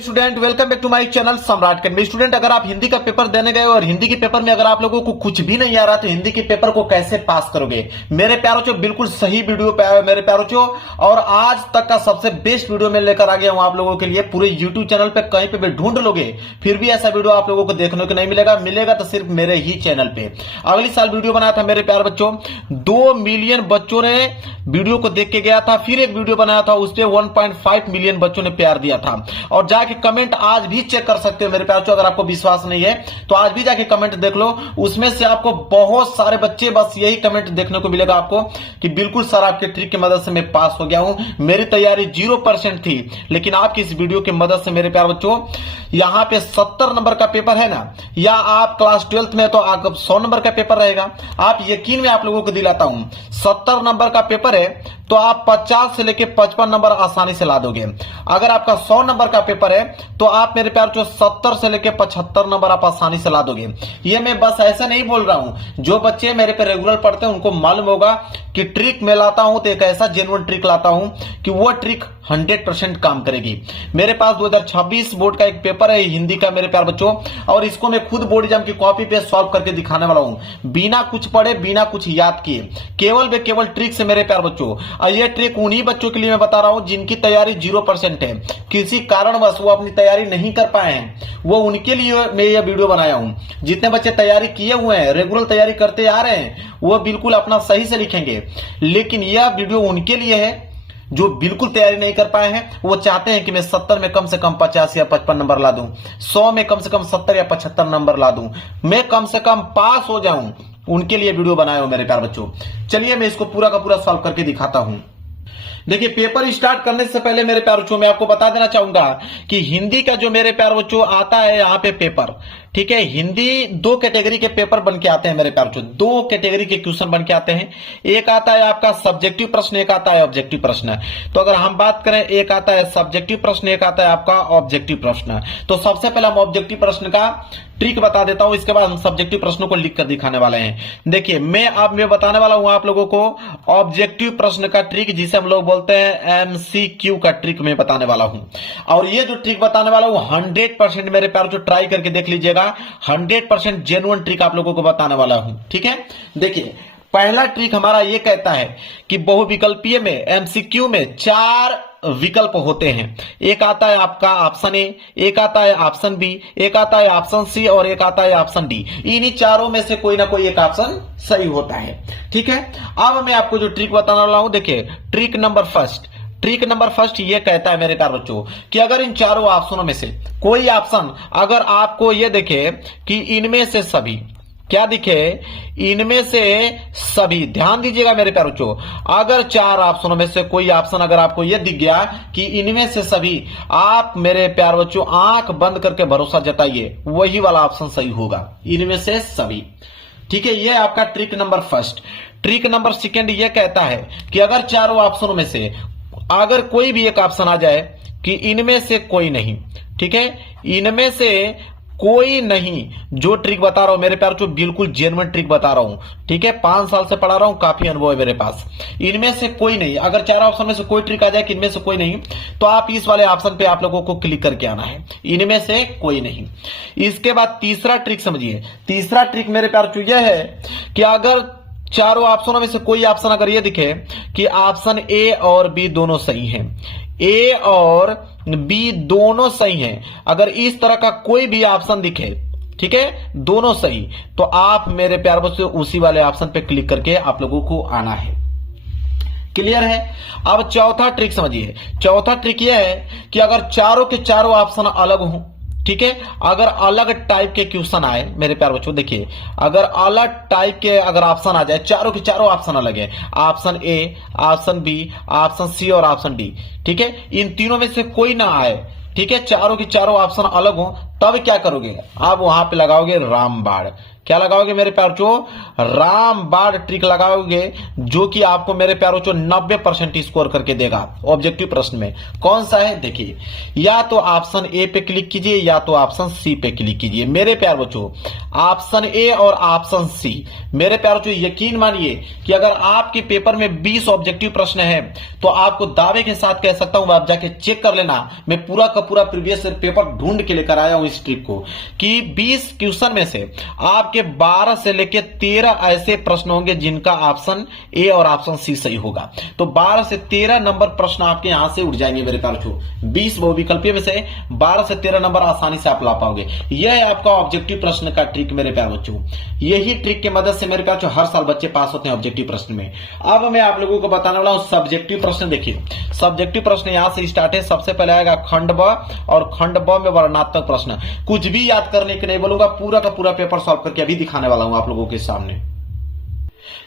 Student welcome back to my channel Samrat academy. Student अगर आप हिंदी का पेपर देने गए और हिंदी के पेपर में अगर आप लोगों को कुछ भी नहीं आ रहा तो हिंदी के पेपर को कैसे पास करोगे, मेरे प्यारों चो बिल्कुल सही वीडियो पे आए मेरे प्यारों चो। और आज तक का सबसे बेस्ट वीडियो में लेकर आ गया हूं आप लोगों के लिए। पूरे यूट्यूब चैनल पे कहीं पे भी ढूंढ लोगे फिर भी ऐसा वीडियो आप लोगों को देखने को नहीं मिलेगा, मिलेगा तो सिर्फ मेरे ही चैनल पे। अगली साल वीडियो बनाया था मेरे प्यारे बच्चों, 2 मिलियन बच्चों ने वीडियो को देख के गया था। फिर एक वीडियो बनाया था, उस पर 1.5 मिलियन बच्चों ने प्यार दिया था। और जाके कमेंट आज भी चेक कर सकते हो मेरे प्यार चो। अगर आपको विश्वास नहीं है तो आज भी जाके कमेंट देख लो, उसमें से आपको बहुत सारे बच्चे बस यही कमेंट देखने को मिलेगा आपको कि बिल्कुल सर आपके ट्रिक की मदद से मैं पास हो गया हूं, मेरी तैयारी 0% थी। लेकिन आपकी इस वीडियो की मदद से मेरे प्यार बच्चों, यहां पे 70 नंबर का पेपर है ना, या आप क्लास 12th में तो आप 100 नंबर का पेपर रहेगा। आप यकीन में आप लोगों को दिलाता हूं, 70 नंबर का पेपर है तो आप 50 से लेके 55 नंबर आसानी से ला दोगे। अगर आपका 100 नंबर का पेपर है तो आप मेरे प्यार जो 70 से लेके 75 नंबर आप आसानी से ला दोगे। ये मैं बस ऐसा नहीं बोल रहा हूं, जो बच्चे मेरे पे रेगुलर पढ़ते हैं उनको मालूम होगा कि ट्रिक मैं लाता हूं तो एक ऐसा जेन्युइन ट्रिक लाता हूं कि वो ट्रिक 100% काम करेगी। मेरे पास 2026 बोर्ड का एक पेपर है हिंदी का मेरे प्यार बच्चों, और इसको मैं खुद बोर्ड एग्जाम की कॉपी पे सॉल्व करके दिखाने वाला हूं, बिना कुछ पढ़े बिना कुछ याद किए, केवल ट्रिक से मेरे प्यार बच्चों। और ये ट्रिक उन्हीं बच्चों के लिए मैं बता रहा हूं जिनकी तैयारी 0% है, किसी कारणवश वो अपनी तैयारी नहीं कर पाए हैं, वो उनके लिए मैं ये वीडियो बनाया हूं। जितने बच्चे तैयारी किए हुए हैं, रेगुलर तैयारी करते आ रहे हैं, वो बिल्कुल अपना सही से लिखेंगे। लेकिन यह वीडियो उनके लिए है जो बिल्कुल तैयारी नहीं कर पाए हैं। वो चाहते हैं कि मैं 70 में कम से कम 50 या 55 नंबर ला दूं, 100 में कम से कम 70 या 75 नंबर ला दूं, मैं कम से कम पास हो जाऊं। उनके लिए वीडियो बनाया हूं मेरे प्यार बच्चों। चलिए मैं इसको पूरा का पूरा सॉल्व करके दिखाता हूं। देखिए, पेपर स्टार्ट करने से पहले मेरे प्यार बच्चों मैं आपको बता देना चाहूंगा कि हिंदी का जो मेरे प्यार बच्चों आता है यहाँ पे पेपर, ठीक है, हिंदी 2 कैटेगरी के पेपर बन के आते हैं मेरे प्यार बच्चों, 2 कैटेगरी के क्वेश्चन बन के आते हैं। एक आता है आपका सब्जेक्टिव प्रश्न, एक आता है ऑब्जेक्टिव प्रश्न। तो अगर हम बात करें, एक आता है सब्जेक्टिव प्रश्न, एक आता है आपका ऑब्जेक्टिव प्रश्न। तो सबसे पहले हम ऑब्जेक्टिव प्रश्न का ट्रिक बता देता हूं, इसके बाद हम सब्जेक्टिव प्रश्नों को लिख कर दिखाने वाले हैं। देखिए, मैं बताने वाला हूं आप लोगों को ऑब्जेक्टिव प्रश्न का ट्रिक, जिसे हम लोग बोलते हैं MCQ का ट्रिक मैं बताने वाला हूं। और ये जो ट्रिक बताने वाला हूं 100% मेरे प्यार जो ट्राई करके देख लीजिएगा, 100% जेन्युइन ट्रिक आप लोगों को बताने वाला हूं, ठीक है। देखिए, पहला ट्रिक हमारा ये कहता है कि बहुविकल्पीय में MCQ में 4 विकल्प होते हैं। एक आता है आपका ऑप्शन ए, एक आता है ऑप्शन बी, एक आता है ऑप्शन सी और एक आता है ऑप्शन डी। इन्हीं चारों में से कोई ना कोई एक ऑप्शन सही होता है, ठीक है। अब मैं आपको जो ट्रिक बताने वाला हूं, देखिए ट्रिक नंबर फर्स्ट ये कहता है मेरे प्यार बच्चों कि अगर इन चारों ऑप्शनों में से कोई ऑप्शन, अगर आपको ये दिखे कि इनमें से सभी, क्या दिखे, इनमें से सभी, ध्यान दीजिएगा मेरे प्यारे बच्चों, अगर 4 ऑप्शनों में से कोई ऑप्शन अगर आपको यह दिख गया कि इनमें से सभी, आप मेरे प्यारे बच्चों आंख बंद करके भरोसा जताइए वही वाला ऑप्शन सही होगा, इनमें से सभी, ठीक है। यह आपका trick number first. Trick number second यह कहता है कि अगर चारों ऑप्शनों में से अगर कोई भी एक ऑप्शन आ जाए कि इनमें से कोई नहीं, ठीक है, इनमें से कोई नहीं, जो ट्रिक बता रहा हूं मेरे प्यार, जो बिल्कुल जेन्युइन ट्रिक बता रहा हूं, ठीक है, 5 साल से पढ़ा रहा हूं, काफी अनुभव है मेरे पास। इनमें से कोई नहीं, अगर 4 ऑप्शन में से कोई ट्रिक आ जाए कि इनमें से कोई नहीं, तो आप इस वाले ऑप्शन पे आप लोगों को क्लिक करके आना है, इनमें से कोई नहीं। इसके बाद तीसरा ट्रिक समझिए, तीसरा ट्रिक मेरे प्यार यह है कि अगर चारों ऑप्शनों में से कोई ऑप्शन अगर ये दिखे कि ऑप्शन ए और बी दोनों सही हैं, ए और बी दोनों सही हैं, अगर इस तरह का कोई भी ऑप्शन दिखे, ठीक है, दोनों सही, तो आप मेरे प्यार बच्चों उसी वाले ऑप्शन पे क्लिक करके आप लोगों को आना है। क्लियर है। अब चौथा ट्रिक समझिए, चौथा ट्रिक यह है कि अगर चारों के चारों ऑप्शन अलग हों, ठीक है, अगर अलग टाइप के क्वेश्चन आए मेरे प्यार बच्चों, देखिए अगर अलग टाइप के अगर ऑप्शन आ जाए, चारों के चारों ऑप्शन अलग है, option A, option B, option C और ऑप्शन डी, ठीक है, इन तीनों में से कोई ना आए, ठीक है, चारों के चारों ऑप्शन अलग हो, तब क्या करोगे, आप वहां पे लगाओगे रामबाण। क्या लगाओगे मेरे प्यारो बच्चों, रामबाण ट्रिक लगाओगे, जो कि आपको मेरे प्यारो बच्चों 90% स्कोर करके देगा ऑब्जेक्टिव प्रश्न में। कौन सा है देखिए, या तो ऑप्शन ए पे क्लिक कीजिए या तो ऑप्शन सी पे क्लिक कीजिए। मेरे प्यारो बच्चों ऑप्शन ए और ऑप्शन सी, मेरे प्यारो बच्चों यकीन मानिए कि अगर आपके पेपर में 20 ऑब्जेक्टिव प्रश्न है तो आपको दावे के साथ कह सकता हूं, आप जाके चेक कर लेना, मैं पूरा का पूरा प्रीवियस पेपर ढूंढ के लेकर आया हूं इस ट्रिक को, कि 20 क्वेश्चन में से आपके 12 से लेकर 13 ऐसे प्रश्न होंगे जिनका ऑप्शन ए और ऑप्शन सी सही होगा। तो 12 से 13 नंबर प्रश्न आपके यहां से उठ जाएंगे मेरे प्यारे बच्चों। 20 बहुविकल्पीय में से 12 से 13 नंबर आसानी से आप ला पाओगे। यह है आपका ऑब्जेक्टिव प्रश्न का ट्रिक मेरे प्यारे बच्चों। यही ट्रिक की मदद से मेरे प्यारे बच्चों हर साल बच्चे पास होते हैं ऑब्जेक्टिव प्रश्न में। अब मैं आप लोगों को बताने वाला हूं सब्जेक्टिव प्रश्न। देखिए सब्जेक्टिव प्रश्न यहां से स्टार्ट है। सबसे पहले आएगा खंड ब, और खंड ब में वर्णनात्मक प्रश्न। कुछ भी याद करने के नहीं बोलूंगा, पूरा का पूरा पेपर सॉल्व करके अभी दिखाने वाला हूं आप लोगों के सामने।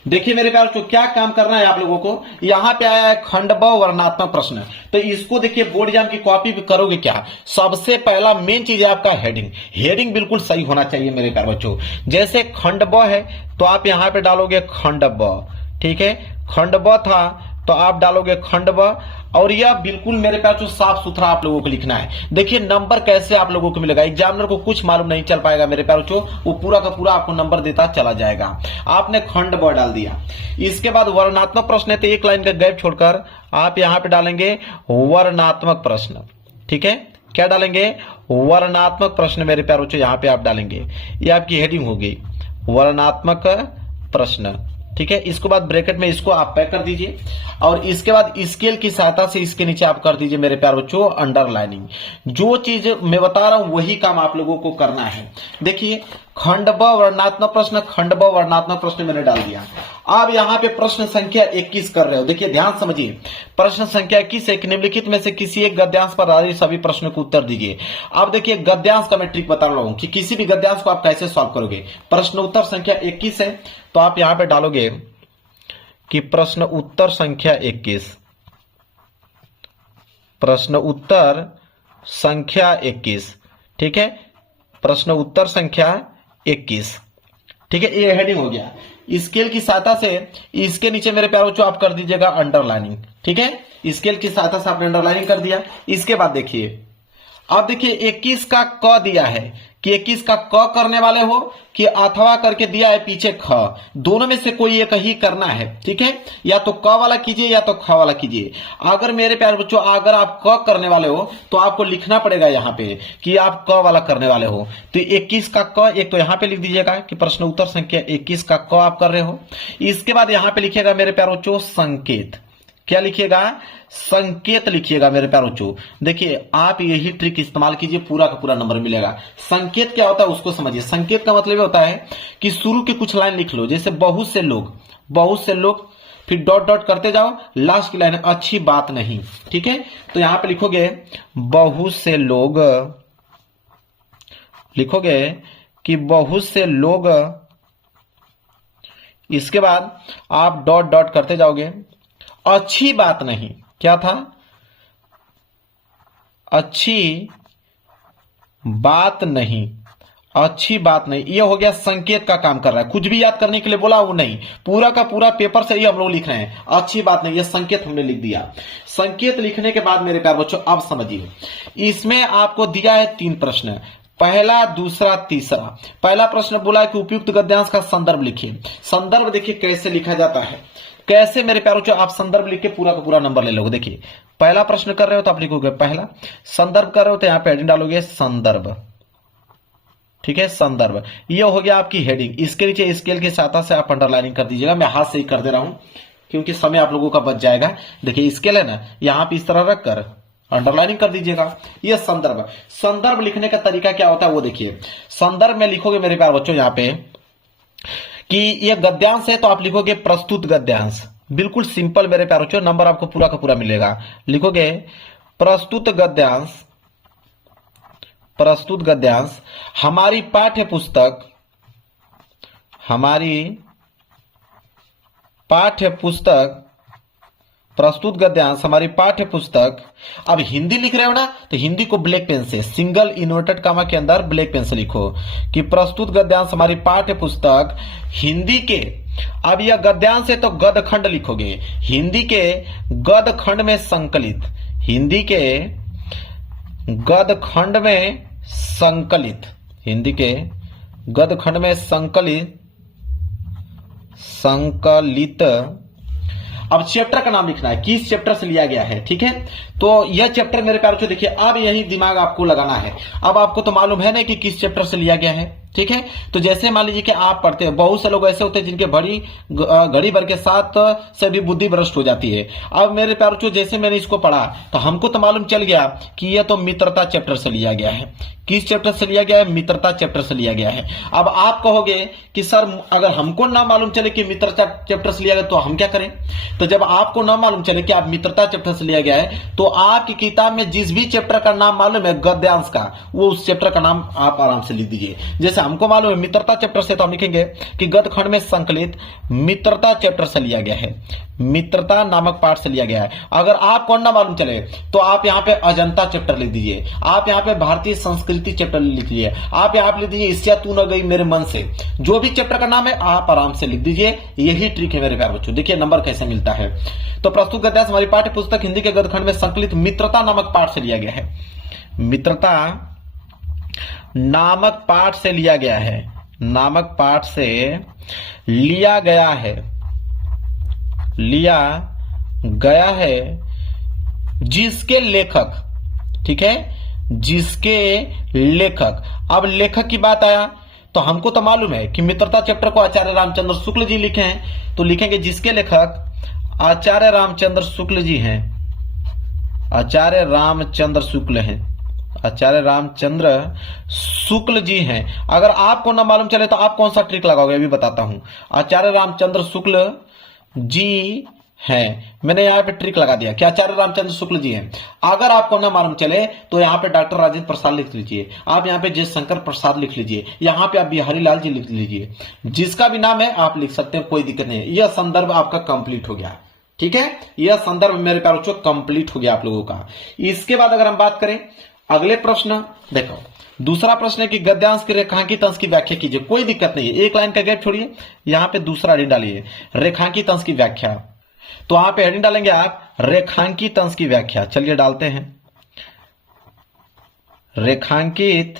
देखिए मेरे प्यारे बच्चों क्या काम करना है आप लोगों को, यहां पे आया है खंड ब वर्णनात्मक प्रश्न। तो इसको देखिए बोर्ड एग्जाम की कॉपी भी करोगे क्या, सबसे पहला मेन चीज है आपका हेडिंग। हेडिंग बिल्कुल सही होना चाहिए मेरे प्यारे बच्चों। जैसे खंड ब है तो आप यहां पे डालोगे खंड ब, ठीक है। खंड ब था तो आप डालोगे खंड ब, और यह बिल्कुल मेरे पास जो साफ सुथरा आप लोगों को लिखना है। देखिए नंबर कैसे आप लोगों को मिलेगा, एग्जामिनर को कुछ मालूम नहीं चल पाएगा मेरे प्यारे बच्चों, वो पूरा का पूरा आपको नंबर देता चला जाएगा। आपने खंड ब डाल दिया। इसके बाद वर्णनात्मक प्रश्न है तो एक लाइन का गैप छोड़कर आप यहां पे डालेंगे वर्णनात्मक प्रश्न, ठीक है। क्या डालेंगे, वर्णनात्मक प्रश्न मेरे प्यारे बच्चों यहां पे आप डालेंगे। ये आपकी हेडिंग होगी वर्णनात्मक प्रश्न, ठीक है। इसके बाद ब्रैकेट में इसको आप पैक कर दीजिए, और इसके बाद स्केल की सहायता से इसके नीचे आप कर दीजिए मेरे प्यारे बच्चों अंडरलाइनिंग। जो चीज मैं बता रहा हूं वही काम आप लोगों को करना है। देखिए खंड ब वर्णनात्मक प्रश्न, खंड ब वर्णनात्मक प्रश्न मैंने डाल दिया। अब यहां पे प्रश्न संख्या 21 कर रहे हो। देखिए ध्यान समझिए, प्रश्न संख्या 21 है कि निम्नलिखित में से किसी एक गद्यांश पर आधारित सभी प्रश्नों को उत्तर दीजिए। अब देखिए गद्यांश का मैं ट्रिक बता रहा हूं कि किसी भी गद्यांश को आप कैसे सॉल्व करोगे। प्रश्न उत्तर संख्या 21 है तो आप यहां पे डालोगे कि प्रश्न उत्तर संख्या 21, प्रश्न उत्तर संख्या 21, ठीक है। प्रश्न उत्तर संख्या 21, ठीक है। ये हेडिंग हो गया। स्केल की सहायता से इसके नीचे मेरे प्यारे बच्चों आप कर दीजिएगा अंडरलाइनिंग, ठीक है। स्केल की सहायता से आपने अंडरलाइनिंग कर दिया। इसके बाद देखिए, अब देखिए 21 का क दिया है कि 21 का क करने वाले हो कि अथवा करके दिया है पीछे ख, दोनों में से कोई एक ही करना है, ठीक है। या तो क वाला कीजिए या तो ख वाला कीजिए। अगर मेरे प्यारे बच्चों अगर आप क करने वाले हो तो आपको लिखना पड़ेगा यहां पे कि आप क वाला करने वाले हो। तो 21 का क एक तो यहां पे लिख दीजिएगा कि प्रश्न उत्तर संख्या 21 का क आप कर रहे हो। इसके बाद यहां पे लिखिएगा मेरे प्यारे बच्चों संकेत। क्या लिखिएगा, संकेत लिखिएगा मेरे प्यारे बच्चों। देखिए आप यही ट्रिक इस्तेमाल कीजिए, पूरा का पूरा नंबर मिलेगा। संकेत क्या होता है उसको समझिए। संकेत का मतलब होता है कि शुरू की कुछ लाइन लिख लो, जैसे बहुत से लोग, बहुत से लोग, फिर डॉट डॉट करते जाओ, लास्ट की लाइन अच्छी बात नहीं, ठीक है। तो यहां पे लिखोगे बहुत से लोग, लिखोगे कि बहुत से लोग, इसके बाद आप डॉट डॉट करते जाओगे, अच्छी बात नहीं। क्या था, अच्छी बात नहीं, अच्छी बात नहीं। ये हो गया संकेत का काम कर रहा है। कुछ भी याद करने के लिए बोला वो नहीं, पूरा का पूरा पेपर से ही हम लोग लिख रहे हैं। अच्छी बात नहीं, ये संकेत हमने लिख दिया। संकेत लिखने के बाद मेरे प्यारे बच्चों अब समझिए, इसमें आपको दिया है 3 प्रश्न, पहला, दूसरा, तीसरा। पहला प्रश्न बोला है कि उपयुक्त गद्यांश का संदर्भ लिखिए। संदर्भ देखिए कैसे लिखा जाता है, कैसे मेरे प्यारों बच्चों आप संदर्भ लिख के पूरा का पूरा नंबर ले लोगे। देखिए पहला प्रश्न कर रहे हो तो आप लिखोगे पहला, संदर्भ कर रहे हो तो यहां पे हेडिंग डालोगे संदर्भ, ठीक है, संदर्भ। ये हो गया आपकी हेडिंग। इसके नीचे स्केल की सहायता से आप अंडरलाइनिंग कर दीजिएगा। मैं हाथ से ही कर दे रहा हूं क्योंकि समय आप लोगों का बच जाएगा। देखिए स्केल है ना, यहां पे इस तरह रख कर अंडरलाइनिंग कर दीजिएगा। ये संदर्भ। संदर्भ लिखने का तरीका क्या होता है वो देखिए। संदर्भ में लिखोगे मेरे प्यारे बच्चों यहां पे कि ये गद्यांश है तो आप लिखोगे प्रस्तुत गद्यांश। बिल्कुल सिंपल मेरे प्यारे बच्चों, नंबर आपको पूरा का पूरा मिलेगा। लिखोगे प्रस्तुत गद्यांश, प्रस्तुत गद्यांश हमारी पाठ्य पुस्तक, हमारी पाठ्य पुस्तक प्रस्तुत गद्यांश हमारी पाठ्य पुस्तक, अब हिंदी लिख रहे हो ना तो हिंदी को ब्लैक पेन से, सिंगल इन्वर्टेड कामा के अंदर ब्लैक पेन से लिखो कि प्रस्तुत गद्यांश हमारी पाठ्य पुस्तक हिंदी के, अब यह गद्यांश है तो गद खंड लिखोगे, हिंदी के गद खंड में संकलित, हिंदी के गद खंड में संकलित, हिंदी के गद खंड में संकलित अब चैप्टर का नाम लिखना है, किस चैप्टर से लिया गया है। ठीक है, तो यह चैप्टर मेरे प्यारों को देखिए, अब यही दिमाग आपको लगाना है। अब आपको तो मालूम है ना कि किस चैप्टर से लिया गया है। ठीक है, तो जैसे मान लीजिए कि आप पढ़ते हैं, बहुत से लोग ऐसे होते हैं जिनके घड़ी भर के साथ से भी बुद्धि भ्रष्ट हो जाती है। अब मेरे प्यारों, जैसे मैंने इसको पढ़ा तो हमको तो मालूम चल गया कि यह तो मित्रता चैप्टर से लिया गया है। किस चैप्टर से लिया गया है? मित्रता चैप्टर से लिया गया है। अब आप कहोगे कि सर अगर हमको ना मालूम चले कि मित्रता चैप्टर से लिया गया तो हम क्या करें? तो जब आपको ना मालूम चले कि आप मित्रता चैप्टर से लिया गया है तो आपकी किताब में जिस भी चैप्टर का नाम मालूम है गद्यांश का, वो उस चैप्टर का नाम आप आराम से लिख दीजिए। जैसे हमको मालूम है मित्रता चैप्टर से, तो हम लिखेंगे कि गद खंड में संकलित मित्रता चैप्टर से लिया गया है, मित्रता नामक पाठ से लिया गया है। अगर आपको ना मालूम चले तो आप यहाँ पे अजंता चैप्टर लिख दीजिए, आप यहाँ पे भारतीय संस्कृति चैप्टर लिख लीजिए, आप यहाँ पे लिख दीजिए ईर्ष्या तू न गई मेरे मन से। जो भी चैप्टर का नाम है आप आराम से लिख दीजिए। यही ट्रिक है मेरे प्यारे बच्चों। देखिए नंबर कैसे मिलता है। तो प्रस्तुत गद्यांश हमारी पाठ्य पुस्तक हिंदी के गदखंड में संकलित मित्रता नामक पाठ से लिया गया है, मित्रता नामक पाठ से लिया गया है, नामक पाठ से लिया गया है, लिया गया है, जिसके लेखक, ठीक है, जिसके लेखक। अब लेखक की बात आया तो हमको तो मालूम है कि मित्रता चैप्टर को आचार्य रामचंद्र शुक्ल जी लिखे हैं, तो लिखेंगे जिसके लेखक आचार्य रामचंद्र शुक्ल जी हैं, आचार्य रामचंद्र शुक्ल हैं, आचार्य रामचंद्र शुक्ल जी हैं। अगर आपको ना मालूम चले तो आप कौन सा ट्रिक लगाओगे अभी बताता हूं। आचार्य रामचंद्र शुक्ल जी हैं, मैंने यहाँ पे ट्रिक लगा दिया कि आचार्य रामचंद्र शुक्ल जी हैं। अगर आपको ना मालूम चले तो यहाँ पे डॉक्टर राजेंद्र प्रसाद लिख लीजिए, आप यहाँ पे जयशंकर प्रसाद लिख लीजिए, यहाँ पे आप बिहारी लाल जी लिख लीजिए, जिसका भी नाम है आप लिख सकते हैं, कोई दिक्कत नहीं है। यह संदर्भ आपका कंप्लीट हो गया। ठीक है, यह संदर्भ मेरे प्यारों कंप्लीट हो गया आप लोगों का। इसके बाद अगर हम बात करें अगले प्रश्न, देखो दूसरा प्रश्न है कि गद्यांश के रेखांकित अंश की व्याख्या कीजिए। कोई दिक्कत नहीं है, एक लाइन का गैप छोड़िए, यहां पे दूसरा हेडिंग डालिए रेखांकित अंश की व्याख्या। तो वहां पे हेडिंग डालेंगे आप रेखांकित अंश की व्याख्या। चलिए डालते हैं रेखांकित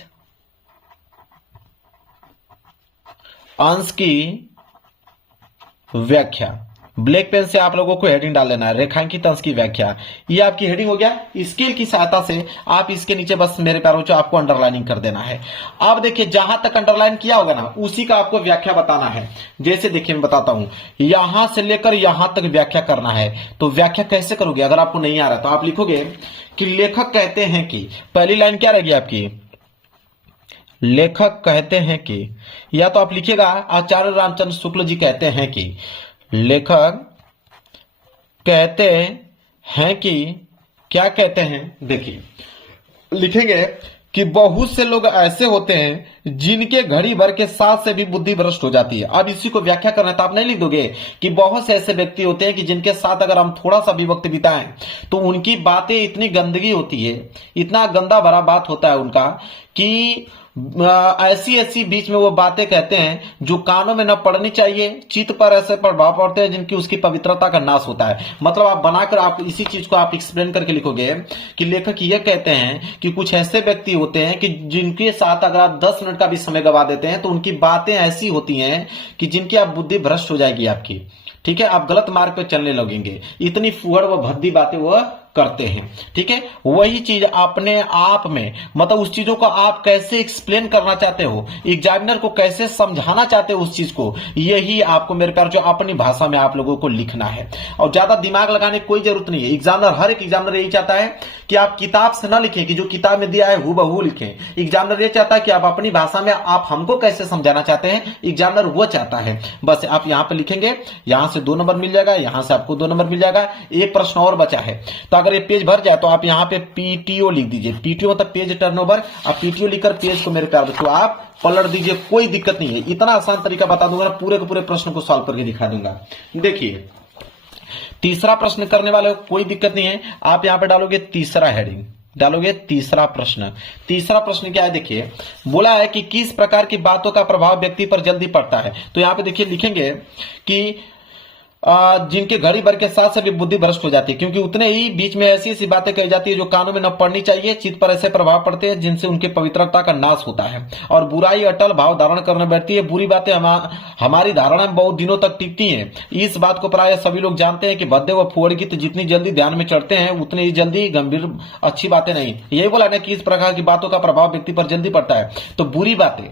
अंश की व्याख्या। ब्लैक पेन से आप लोगों को हेडिंग डाल लेना है रेखांकित अंश की व्याख्या। ये आपकी हेडिंग हो गया। स्केल की सहायता से आप इसके नीचे बस मेरे प्यारों से आपको अंडरलाइनिंग कर देना है। अब देखिए जहां तक अंडरलाइन किया होगा ना उसी का आपको व्याख्या बताना है। जैसे देखिए मैं बताता हूं, यहां से लेकर यहां तक व्याख्या करना है। तो व्याख्या कैसे करोगे? अगर आपको नहीं आ रहा तो आप लिखोगे कि लेखक कहते हैं कि, पहली लाइन क्या रहेगी आपकी, लेखक कहते हैं कि, या तो आप लिखिएगा आचार्य रामचंद्र शुक्ल जी कहते हैं कि, लेखक कहते हैं कि, क्या कहते हैं, देखिए लिखेंगे कि बहुत से लोग ऐसे होते हैं जिनके घड़ी भर के साथ से भी बुद्धि भ्रष्ट हो जाती है। अब इसी को व्याख्या करना है तो आप नहीं लिख दोगे कि बहुत से ऐसे व्यक्ति होते हैं कि जिनके साथ अगर हम थोड़ा सा भी वक्त बिताएं तो उनकी बातें इतनी गंदगी होती है, इतना गंदा भरा बात होता है उनका कि ऐसी ऐसी बीच में वो बातें कहते हैं जो कानों में न पड़नी चाहिए, चित्त पर ऐसे प्रभाव पड़ते हैं जिनकी उसकी पवित्रता का नाश होता है। मतलब आप बनाकर आप इसी चीज को आप एक्सप्लेन करके लिखोगे कि लेखक ये कहते हैं कि कुछ ऐसे व्यक्ति होते हैं कि जिनके साथ अगर आप 10 मिनट का भी समय गवा देते हैं तो उनकी बातें ऐसी होती हैं कि जिनकी आप बुद्धि भ्रष्ट हो जाएगी आपकी। ठीक है, आप गलत मार्ग पे चलने लगेंगे, इतनी फुहड़ व भद्दी बातें वह करते हैं। ठीक है, वही चीज अपने आप में, मतलब उस चीजों को आप कैसे एक्सप्लेन करना चाहते हो, एग्जामिनर को कैसे समझाना चाहते हो उस चीज को, यही आपको मेरे प्यार जो अपनी भाषा में आप लोगों को लिखना है। और ज्यादा दिमाग लगाने की कोई जरूरत नहीं है। एग्जामिनर, हर एक एग्जामिनर यही चाहता है कि आप किताब से ना लिखें कि जो किताब में दिया है हूबहू लिखें। एग्जामिनर ये चाहता है कि आप अपनी भाषा में आप हमको कैसे समझाना चाहते हैं, एग्जामिनर वो चाहता है। बस आप यहां पे लिखेंगे, यहां से 2 नंबर मिल जाएगा, यहां से आपको 2 नंबर मिल जाएगा। एक प्रश्न और बचा है, तो अगर ये पेज भर जाए तो आप यहां पे पीटीओ लिख दीजिए। पीटीओ मतलब पेज टर्नओवर। आप पीटीओ लिखकर पेज को मेरे प्यार बच्चों आप पलट दीजिए, कोई दिक्कत नहीं है। इतना आसान तरीका बता दूंगा, पूरे के पूरे प्रश्न को सॉल्व करके दिखा दूंगा। देखिए तीसरा प्रश्न करने वाले हो, कोई दिक्कत नहीं है, आप यहां पे डालोगे तीसरा हेडिंग, डालोगे तीसरा प्रश्न। तीसरा प्रश्न क्या है, देखिए बोला है कि किस प्रकार की बातों का प्रभाव व्यक्ति पर जल्दी पड़ता है। तो यहां पे देखिए लिखेंगे कि जिनके घड़ी भर के साथ सभी बुद्धि भ्रष्ट हो जाती है, क्योंकि उतने ही बीच में ऐसी ऐसी बातें कही जाती है जो कानों में न पढ़नी चाहिए, चित्त पर ऐसे प्रभाव पड़ते हैं जिनसे उनकी पवित्रता का नाश होता है और बुराई अटल भाव धारण करने बैठती है। बुरी बातें हमारी धारणा में बहुत दिनों तक टिकती हैं। इस बात को प्राय सभी लोग जानते हैं कि भद्दे व फुहड़ गीत जितनी जल्दी ध्यान में चढ़ते हैं उतनी ही जल्दी गंभीर अच्छी बातें नहीं। यही बोला ना कि इस प्रकार की बातों का प्रभाव व्यक्ति पर जल्दी पड़ता है। तो बुरी बातें,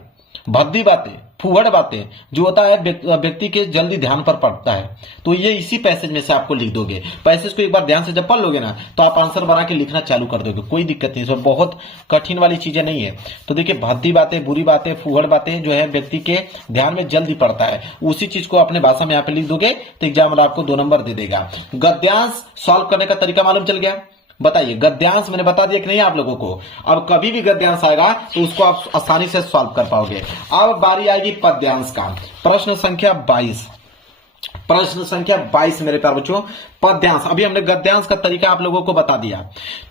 भद्दी बातें, फुहड़ बातें जो होता है व्यक्ति के जल्दी ध्यान पर पड़ता है। तो ये इसी पैसेज में से आपको लिख दोगे। पैसेज को एक बार ध्यान से जब पढ़ लोगे ना तो आप आंसर बना के लिखना चालू कर दोगे, कोई दिक्कत नहीं, इसमें बहुत कठिन वाली चीजें नहीं है। तो देखिए भद्दी बातें, बुरी बातें, फुहड़ बातें जो है व्यक्ति के ध्यान में जल्दी पड़ता है, उसी चीज को अपने भाषा में यहाँ पे लिख दोगे तो एग्जाम आपको 2 नंबर दे देगा। गद्यांश सॉल्व करने का तरीका मालूम चल गया। बताइए, गद्यांश मैंने बता दिया कि नहीं आप लोगों को। अब कभी भी गद्यांश आएगा तो उसको आप आसानी से सॉल्व कर पाओगे। अब बारी आएगी पद्यांश का। प्रश्न संख्या 22, प्रश्न संख्या 22 मेरे प्यारे बच्चों, पद्यांश। अभी हमने गद्यांश का तरीका आप लोगों को बता दिया।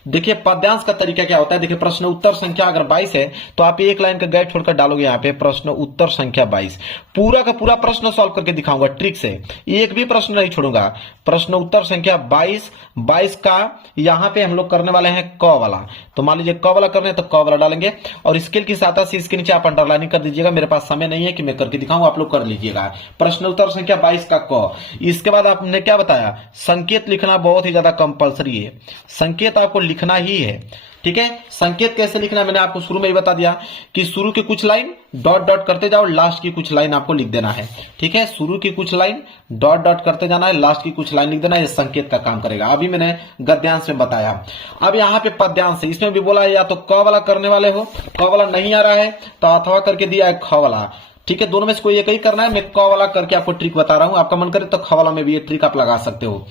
देखिए पद्यांश का तरीका क्या होता है, देखिए प्रश्न उत्तर संख्या अगर 22 है तो आप एक लाइन का गैप छोड़कर डालोगे यहाँ पे प्रश्न उत्तर संख्या 22। पूरा का पूरा प्रश्न सॉल्व करके दिखाऊंगा ट्रिक से, एक भी प्रश्न नहीं छोड़ूंगा। प्रश्न उत्तर संख्या 22 का यहाँ पे हम लोग करने वाले हैं क वाला। तो मान लीजिए क वाला करने हैं तो क वाला डालेंगे और स्केल की सहायता से इसके नीचे आप अंडरलाइनिंग कर दीजिएगा। मेरे पास समय नहीं है कि मैं करके दिखाऊंगा, आप लोग कर लीजिएगा। प्रश्न उत्तर संख्या 22 का क। इसके बाद आपने क्या बताया, संकेत लिखना बहुत ही ज्यादा कंपलसरी है, संकेत आपको लिखना ही है। ठीक है, संकेत कैसे लिखना मैंने आपको शुरू में ही बता दिया कि शुरू की कुछ लाइन डॉट डॉट करते जाओ, लास्ट की कुछ लाइन आपको लिख देना है। ठीक है, शुरू की कुछ लाइन डॉट डॉट करते जाना है, लास्ट की कुछ लाइन लिख देना है, ये संकेत का काम करेगा। अभी मैंने गद्यांश में बताया। अब यहाँ पे पद्यांश है, इसमें भी बोला है या तो क वाला करने वाले हो, क वाला नहीं आ रहा है तो अथवा करके दिया है ख वाला। ठीक है, दोनों में से कोई एक ही करना है। मैं क वाला करके आपको ट्रिक बता रहा हूं, आपका मन करे तो ख वाला में भी ये ट्रिक आप लगा सकते हो।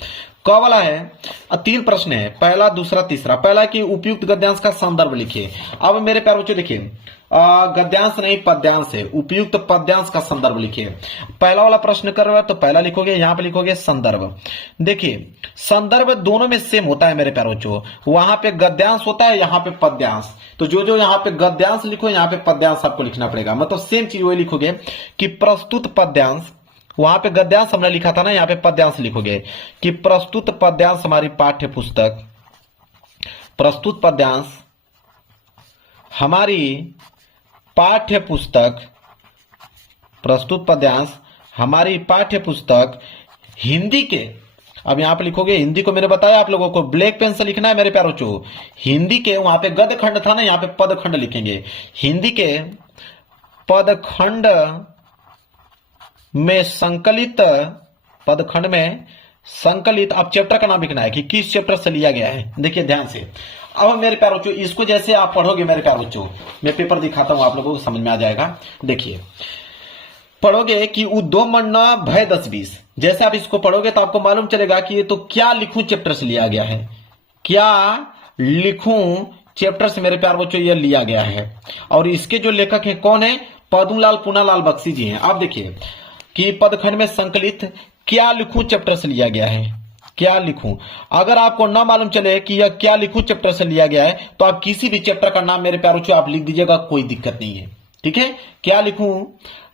क वाला है, 3 प्रश्न है, पहला, दूसरा, तीसरा। पहला कि उपयुक्त गद्यांश का संदर्भ लिखिए। अब मेरे प्यारे बच्चों देखिए, गद्यांश नहीं पद्यांश है, उपयुक्त पद्यांश का संदर्भ लिखिए। पहला वाला प्रश्न कर रहे हो तो पहला लिखोगे, यहां पे लिखोगे संदर्भ। देखिए संदर्भ दोनों में सेम होता है मेरे प्यारे बच्चों, वहां पे गद्यांश होता है, यहाँ पे पद्यांश। तो जो यहाँ पे गद्यांश लिखो यहाँ पे पद्यांश आपको लिखना पड़ेगा, मतलब सेम चीज वही लिखोगे कि प्रस्तुत पद्यांश। वहां पे गद्यांश हमने लिखा था ना, यहाँ पे पद्यांश लिखोगे कि प्रस्तुत पद्यांश हमारी पाठ्य पुस्तक, प्रस्तुत पद्यांश हमारी पाठ्य पुस्तक, प्रस्तुत पद्यांश हमारी पाठ्य पुस्तक हिंदी के। अब यहां पे लिखोगे, हिंदी को मैंने बताया आप लोगों को ब्लैक पेन से लिखना है मेरे प्यारों चो। हिंदी के वहां पे गद खंड था ना, यहाँ पे पद खंड लिखेंगे। हिंदी के पद खंड में संकलित, पद खंड में संकलित। अब चैप्टर का नाम लिखना है कि किस चैप्टर से लिया गया है, देखिए ध्यान से। अब मेरे प्यारे बच्चों इसको जैसे आप पढ़ोगे मेरे प्यारे बच्चों, मैं पेपर दिखाता हूं आप लोगों को समझ में आ जाएगा। देखिए पढ़ोगे कि उद्योमन्ना भय 10-20, जैसे आप इसको पढ़ोगे तो आपको मालूम चलेगा कि ये तो क्या लिखूं चैप्टर से लिया गया है, क्या लिखूं चैप्टर से मेरे प्यारे बच्चों ये लिया गया है। और इसके जो लेखक हैं कौन है, पद्मलाल पूनालाल बख्शी जी हैं। अब देखिए कि पदखंड में संकलित क्या लिखूं चैप्टर से लिया गया है, क्या लिखूं। अगर आपको ना मालूम चले कि यह क्या लिखूं चैप्टर से लिया गया है तो आप किसी भी चैप्टर का नाम मेरे प्यारों को आप लिख दीजिएगा, कोई दिक्कत नहीं है। ठीक है, क्या लिखूं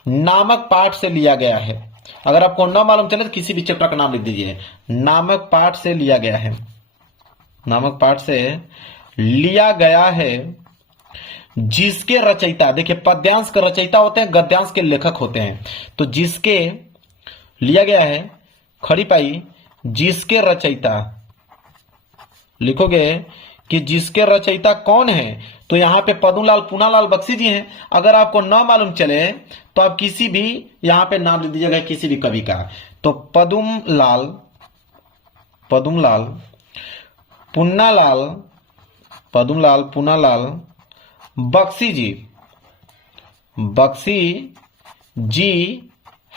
नामक पाठ से लिया गया है। अगर आपको ना मालूम चले तो किसी भी चैप्टर का नाम लिख दीजिए, नामक पाठ से लिया गया है, नामक पाठ से लिया गया है जिसके रचयिता। देखिए पद्यांश के रचयिता होते हैं, गद्यांश के लेखक होते हैं। तो जिसके लिया गया है खड़ी पाई, जिसके रचयिता लिखोगे कि जिसके रचयिता कौन है, तो यहां पे पद्मलाल पूनालाल बख्शी जी हैं। अगर आपको ना मालूम चले तो आप किसी भी यहां पे नाम लिख दीजिएगा किसी भी कवि का। तो पद्मलाल पूनालाल बख्शी जी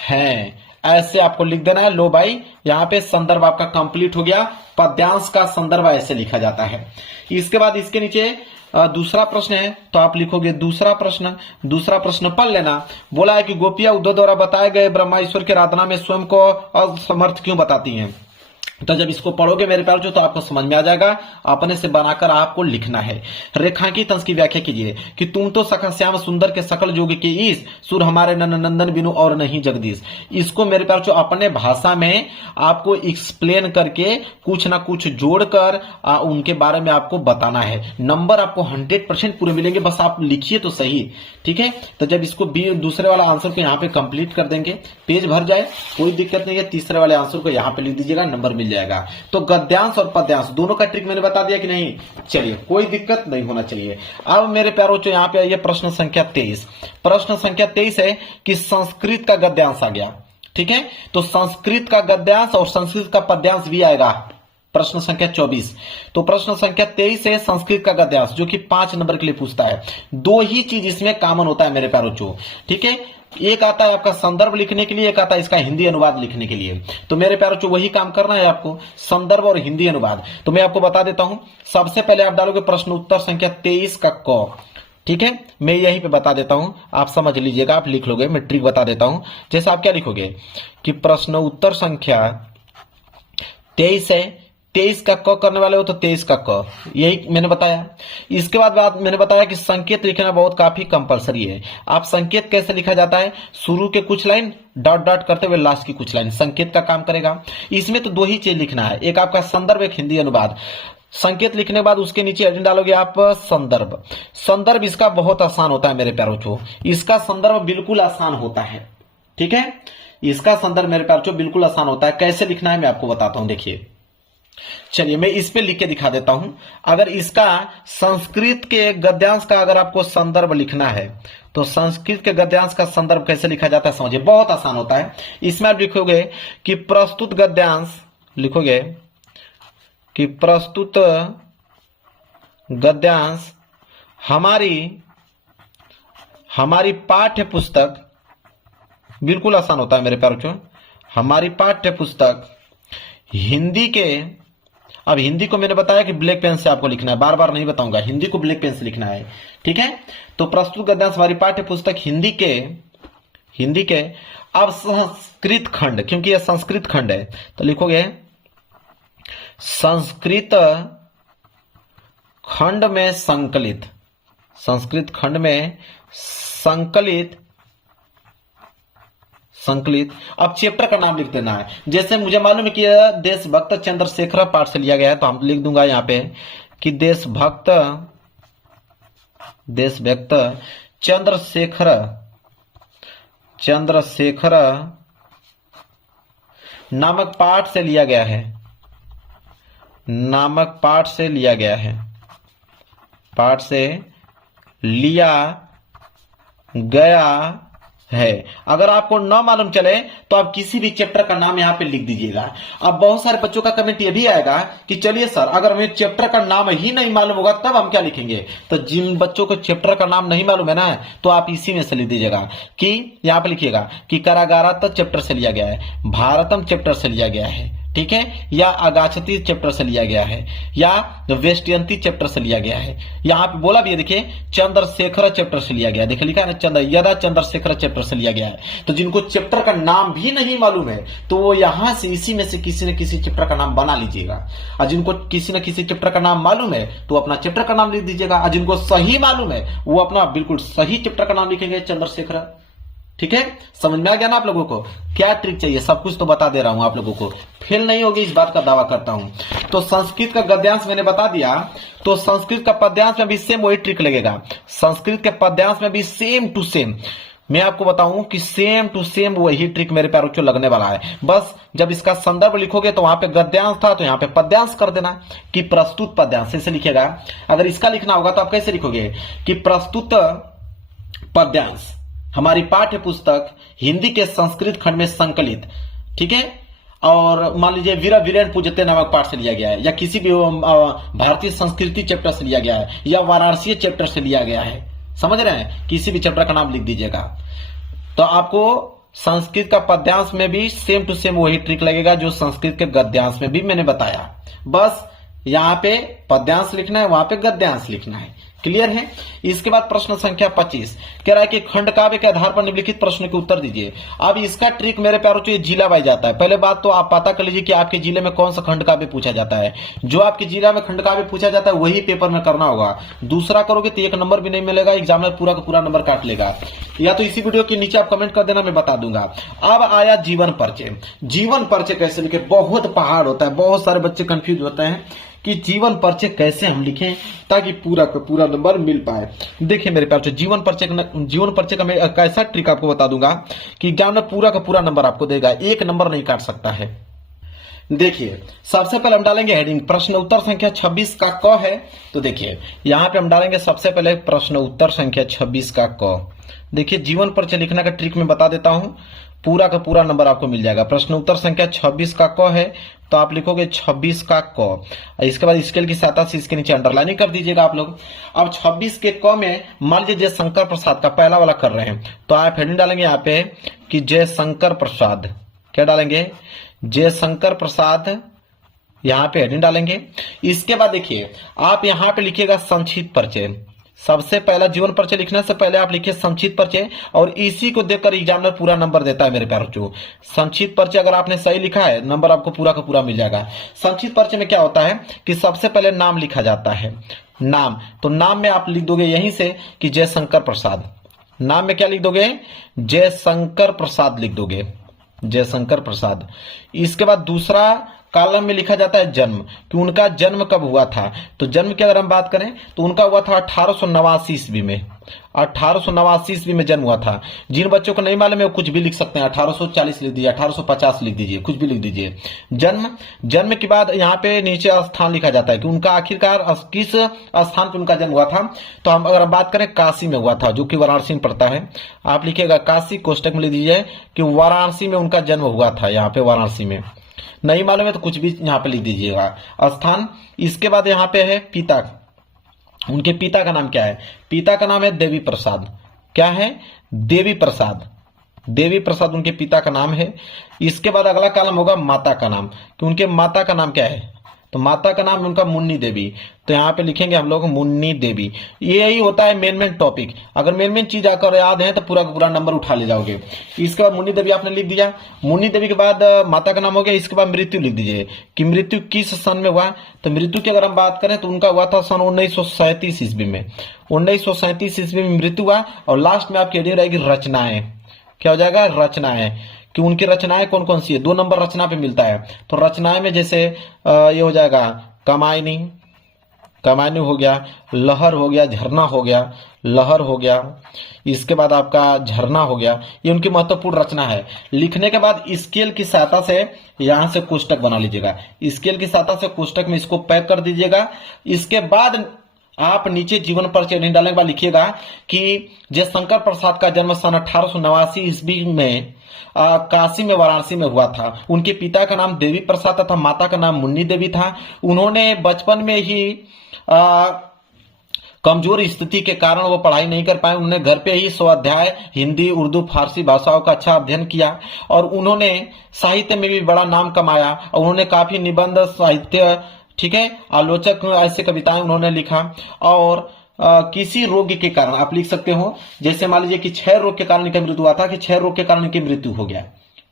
हैं, ऐसे आपको लिख देना है। लो भाई यहां पे संदर्भ आपका कंप्लीट हो गया। पद्यांश का संदर्भ ऐसे लिखा जाता है। इसके बाद इसके नीचे दूसरा प्रश्न है तो आप लिखोगे दूसरा प्रश्न पढ़ लेना। बोला है कि गोपियां उद्धव द्वारा बताए गए ब्रह्मा ईश्वर की आराधना में स्वयं को असमर्थ क्यों बताती हैं। तो जब इसको पढ़ोगे मेरे प्यारे तो आपको समझ में आ जाएगा। अपने से बनाकर आपको लिखना है। रेखांकित अंश की व्याख्या कीजिए कि तुम तो सखा श्याम सुंदर के सकल जोग के ईश, सुर हमारे नंदन बिनु और नहीं जगदीश। इसको मेरे प्यारे अपने भाषा में आपको एक्सप्लेन करके कुछ ना कुछ जोड़कर उनके बारे में आपको बताना है। नंबर आपको 100% पूरे मिलेंगे, बस आप लिखिए तो सही, ठीक है। तो जब इसको दूसरे वाला आंसर को यहाँ पे कंप्लीट कर देंगे, पेज भर जाए कोई दिक्कत नहीं है। तीसरे वाले आंसर को यहाँ पे लिख दीजिएगा, नंबर मिल जाएगा। तो गद्यांश और पद्यांश दोनों का ट्रिक मैंने बता दिया कि नहीं? चलिए, कोई दिक्कत नहीं होना चाहिए। अब मेरे प्यारों जो यहाँ पे आइए प्रश्न संख्या 23। प्रश्न संख्या 23 है कि संस्कृत का गद्यांश आ गया, ठीक है। तो संस्कृत का गद्यांश और संस्कृत का पद्यांश भी आएगा। प्रश्न संख्या 24। तो प्रश्न संख्या 23 है संस्कृत का गद्यांश, जो कि 5 नंबर के लिए पूछता है। दो ही चीज इसमें कॉमन होता है मेरे प्यारों, ठीक है। एक आता है आपका संदर्भ लिखने के लिए, एक आता है इसका हिंदी अनुवाद लिखने के लिए। तो मेरे प्यारों वही काम करना है आपको, संदर्भ और हिंदी अनुवाद। तो मैं आपको बता देता हूं। सबसे पहले आप डालोगे प्रश्न उत्तर संख्या 23 का क, ठीक है। मैं यहीं पे बता देता हूं, आप समझ लीजिएगा, आप लिख लोगे। मैं ट्रिक बता देता हूं। जैसे आप क्या लिखोगे कि प्रश्न उत्तर संख्या 23 है, 23 का क करने वाले हो तो 23 का क, यही मैंने बताया। इसके बाद मैंने बताया कि संकेत लिखना बहुत काफी कंपलसरी है। आप संकेत कैसे लिखा जाता है? शुरू के कुछ लाइन डॉट डॉट करते हुए लास्ट की कुछ लाइन संकेत का काम करेगा। इसमें तो दो ही चीज लिखना है, एक आपका संदर्भ, एक हिंदी अनुवाद। संकेत लिखने के बाद उसके नीचे एडिंग डालोगे आप संदर्भ। संदर्भ इसका बहुत आसान होता है मेरे प्यारों, इसका संदर्भ बिल्कुल आसान होता है, ठीक है। इसका संदर्भ मेरे प्यारों बिल्कुल आसान होता है। कैसे लिखना है मैं आपको बताता हूं, देखिए। चलिए मैं इस पे लिख के दिखा देता हूं। अगर इसका संस्कृत के गद्यांश का अगर आपको संदर्भ लिखना है तो संस्कृत के गद्यांश का संदर्भ कैसे लिखा जाता है समझिए, बहुत आसान होता है। इसमें आप लिखोगे कि प्रस्तुत गद्यांश, लिखोगे कि प्रस्तुत गद्यांश हमारी पाठ्य पुस्तक, बिल्कुल आसान होता है मेरे प्यारों, हमारी पाठ्य पुस्तक हिंदी के, अब हिंदी को मैंने बताया कि ब्लैक पेन से आपको लिखना है, बार बार नहीं बताऊंगा, हिंदी को ब्लैक पेन से लिखना है, ठीक है। तो प्रस्तुत गद्यांश हमारी पाठ्य पुस्तक हिंदी के अब संस्कृत खंड, क्योंकि यह संस्कृत खंड है तो लिखोगे संस्कृत खंड में संकलित, संस्कृत खंड में संकलित। अब चैप्टर का नाम लिख देना है। जैसे मुझे मालूम है कि यह देशभक्त चंद्रशेखर पाठ से लिया गया है, तो हम लिख दूंगा यहां पे कि देशभक्त चंद्रशेखर नामक पाठ से लिया गया है, पाठ से लिया गया है। अगर आपको न मालूम चले तो आप किसी भी चैप्टर का नाम यहां पे लिख दीजिएगा। अब बहुत सारे बच्चों का कमेंट ये भी आएगा कि चलिए सर, अगर हमें चैप्टर का नाम ही नहीं मालूम होगा तब हम क्या लिखेंगे? तो जिन बच्चों को चैप्टर का नाम नहीं मालूम है ना, तो आप इसी में से लिख दीजिएगा कि यहां पे लिखिएगा कि कारागारत चैप्टर से लिया गया है, भारतम चैप्टर से लिया गया है, ठीक है, या अगाछती चैप्टर से लिया गया है, या वेस्टयंती चैप्टर से लिया गया है। यहां पे बोला भी है, देखिए चंद्रशेखर चैप्टर से लिया गया है, देखिए लिखा है ना, यदा चंद्रशेखर चैप्टर से लिया गया है। तो जिनको चैप्टर का नाम भी नहीं मालूम है तो वो यहां से इसी में से किसी न किसी चैप्टर का नाम बना लीजिएगा। और जिनको किसी न किसी चैप्टर का नाम मालूम है तो अपना चैप्टर का नाम लिख दीजिएगा। और जिनको सही मालूम है वो अपना बिल्कुल सही चैप्टर का नाम लिखेंगे, चंद्रशेखर, ठीक है। समझ में आ गया ना आप लोगों को? क्या ट्रिक चाहिए, सब कुछ तो बता दे रहा हूं आप लोगों को, फेल नहीं होगी इस बात का दावा करता हूं। तो संस्कृत का गद्यांश मैंने बता दिया, तो संस्कृत का पद्यांश में भी सेम वही ट्रिक लगेगा। संस्कृत के पद्यांश में भी सेम टू सेम मैं आपको बताऊं कि सेम टू सेम वही ट्रिक मेरे प्यारों को लगने वाला है। बस जब इसका संदर्भ लिखोगे तो वहां पे गद्यांश था तो यहां पे पद्यांश कर देना कि प्रस्तुत पद्यांश, ऐसे लिखेगा। अगर इसका लिखना होगा तो आप कैसे लिखोगे कि प्रस्तुत पद्यांश हमारी पाठ्य पुस्तक हिंदी के संस्कृत खंड में संकलित, ठीक है। और मान लीजिए वीरा वीरेन पूजते नामक पाठ से लिया गया है, या किसी भी भारतीय संस्कृति चैप्टर से लिया गया है, या वाराणसी चैप्टर से लिया गया है, समझ रहे हैं? किसी भी चैप्टर का नाम लिख दीजिएगा। तो आपको संस्कृत का पद्यांश में भी सेम टू सेम वही ट्रिक लगेगा जो संस्कृत के गद्यांश में भी मैंने बताया। बस यहाँ पे पद्यांश लिखना है, वहां पे गद्यांश लिखना है, क्लियर है। इसके बाद प्रश्न संख्या 25 कह रहा है कि खंड काव्य के आधार पर निम्नलिखित प्रश्न के उत्तर दीजिए। अब इसका ट्रिक मेरे प्यारों ये जिला वाइज जाता है। पहले बात तो आप पता कर लीजिए कि आपके जिले में कौन सा खंड काव्य पूछा जाता है। जो आपके जिला में खंड काव्य पूछा जाता है वही पेपर में करना होगा। दूसरा करोगे तो 1 नंबर भी नहीं मिलेगा, एग्जामिनर पूरा का पूरा नंबर काट लेगा। या तो इसी वीडियो के नीचे आप कमेंट कर देना, मैं बता दूंगा। अब आया जीवन परिचय। जीवन परिचय कैसे लिखे, बहुत पहाड़ होता है। बहुत सारे बच्चे कंफ्यूज होते हैं कि जीवन परिचय कैसे हम लिखें ताकि पूरा का पूरा नंबर मिल पाए। देखिए मेरे प्यार, जीवन परिचय का मैं कैसा ट्रिक आपको बता दूंगा कि एग्जामिनर पूरा का पूरा नंबर आपको देगा, 1 नंबर नहीं काट सकता है। देखिए सबसे पहले हम डालेंगे हेडिंग, प्रश्न उत्तर संख्या 26 का क है। तो देखिए यहां पे हम डालेंगे सबसे पहले प्रश्न उत्तर संख्या 26 का क। देखिए जीवन परिचय लिखने का ट्रिक मैं बता देता हूं, पूरा का पूरा नंबर आपको मिल जाएगा। प्रश्न उत्तर संख्या 26 का क है तो आप लिखोगे 26 का क। इसके बाद स्केल की सहायता से इसके नीचे अंडरलाइनिंग कर दीजिएगा आप लोग। अब 26 के क में मान लीजिए जयशंकर प्रसाद का पहला वाला कर रहे हैं तो आप हेडिंग डालेंगे यहाँ पे कि जयशंकर प्रसाद। क्या डालेंगे, जयशंकर प्रसाद, यहाँ पे हेडिंग डालेंगे। इसके बाद देखिए आप यहाँ पे लिखिएगा संक्षिप्त परिचय। सबसे पहला जीवन परिचय लिखने से पहले आप लिखिए संक्षिप्त परिचय, और इसी को देखकर एग्जामिनर पूरा नंबर देता है मेरे प्यारों। संक्षिप्त परिचय अगर आपने सही लिखा है नंबर आपको पूरा का पूरा मिल जाएगा। संक्षिप्त परिचय में क्या होता है कि सबसे पहले नाम लिखा जाता है, नाम। तो नाम में आप लिख दोगे यहीं से कि जयशंकर प्रसाद। नाम में क्या लिख दोगे, जयशंकर प्रसाद लिख दोगे, जयशंकर प्रसाद। इसके बाद दूसरा कॉलम में लिखा जाता है जन्म, कि उनका जन्म कब हुआ था। तो जन्म की अगर हम बात करें तो उनका हुआ था 1889 ईस्वी में। 1889 ईस्वी में जन्म हुआ था। जिन बच्चों को नहीं मालूम है वो कुछ भी लिख सकते हैं, 1840 लिख दीजिए, 1850 लिख दीजिए, कुछ भी लिख दीजिए। जन्म के बाद यहाँ पे नीचे स्थान लिखा जाता है कि उनका आखिरकार किस स्थान पर उनका जन्म हुआ था। तो हम अगर बात करें काशी में हुआ था, जो कि वाराणसी में पड़ता है। आप लिखिएगा काशी, कोष्टक में लिख दीजिए कि वाराणसी में उनका जन्म हुआ था, यहाँ पे वाराणसी में। नहीं मालूम है तो कुछ भी यहाँ पे लिख दीजिएगा स्थान। इसके बाद यहाँ पे है पिता, उनके पिता का नाम क्या है। पिता का नाम है देवी प्रसाद। क्या है, देवी प्रसाद। देवी प्रसाद उनके पिता का नाम है। इसके बाद अगला कॉलम होगा माता का नाम, कि उनके माता का नाम क्या है। तो माता का नाम उनका मुन्नी देवी। तो यहाँ पे लिखेंगे हम लोग मुन्नी देवी। यही होता है मेन टॉपिक। अगर मेन चीज आकर याद है तो पूरा का पूरा नंबर उठा ले जाओगे। इसके बाद मुन्नी देवी आपने लिख दिया। मुन्नी देवी के बाद माता का नाम हो गया। इसके बाद मृत्यु लिख दीजिए कि मृत्यु किस सन में हुआ। तो मृत्यु की अगर हम बात करें तो उनका हुआ था सन 1937 ईस्वी में। 1937 ईस्वी में मृत्यु हुआ। और लास्ट में आपकी हेडिंग रहेगी रचनाएं। क्या हो जाएगा, रचनाएं, कि उनकी रचनाएं कौन कौन सी है। 2 नंबर रचना पे मिलता है। तो रचनाएं में जैसे ये हो जाएगा कमायनी, कमायनी हो गया, लहर हो गया, झरना हो गया, लहर हो गया। इसके बाद आपका झरना हो गया। ये उनकी महत्वपूर्ण रचना है। लिखने के बाद स्केल की सहायता से यहां से कोष्टक बना लीजिएगा। स्केल की सहायता से कोष्टक में इसको पैक कर दीजिएगा। इसके बाद आप नीचे जीवन परिचय नहीं डालने के बाद लिखिएगा कि जयशंकर प्रसाद का जन्म सन 1889 ईस्वी में काशी में वाराणसी में हुआ था। उनके पिता का नाम देवी प्रसाद तथा माता का नाम मुन्नी देवी था। उन्होंने बचपन में ही कमजोर स्थिति के कारण वो पढ़ाई नहीं कर पाए। उन्होंने घर पे ही स्वाध्याय हिंदी, उर्दू, फारसी भाषाओं का अच्छा अध्ययन किया और उन्होंने साहित्य में भी बड़ा नाम कमाया। और उन्होंने काफी निबंध, साहित्य, ठीक है, आलोचक ऐसे कविताएं उन्होंने लिखा। और किसी रोग के कारण आप लिख सकते हो, जैसे मान लीजिए कि क्षय रोग के कारण इनका मृत्यु हुआ था, कि क्षय रोग के कारण इनकी मृत्यु हो गया।